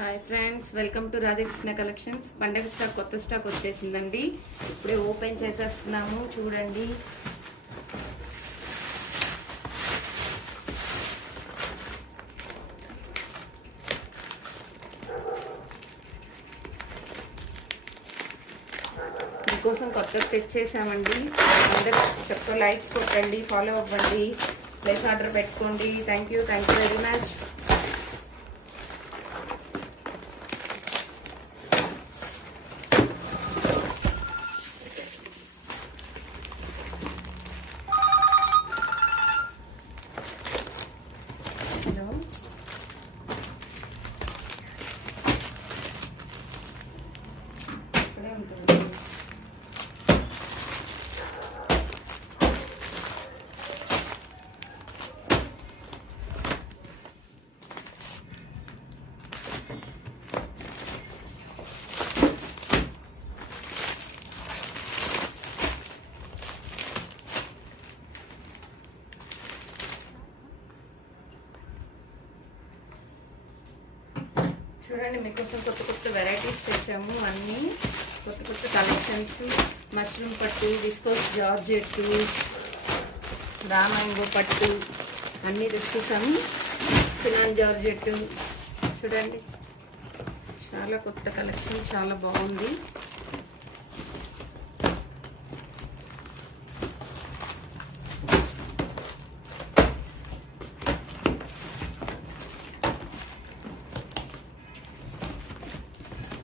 Hi friends, welcome to Radhakrishna కలెక్షన్స్. పండగ స్టాక్ కొత్త స్టాక్ వచ్చేసిందండి. ఇప్పుడే ఓపెన్ చేసేస్తున్నాము, చూడండి. మీకోసం కొత్తగా తెచ్చేసామండి. అందరూ చక్కగా లైక్స్ కొట్టండి, ఫాలో అవ్వండి, ప్లేస్ ఆర్డర్ పెట్టుకోండి. Thank you very much. ఇక్కడే ఉంటుంది. చూడండి, మీకోసం కొత్త కొత్త వెరైటీస్ తెచ్చాము. అన్నీ కొత్త కొత్త కలెక్షన్స్. మష్రూమ్ పట్టు, విస్కోస్ జార్జెట్, రామాంగో పట్టు అన్నీ తెచ్చేసాము. ఫినాన్ జార్జెట్ చూడండి, చాలా కొత్త కలెక్షన్, చాలా బాగుంది.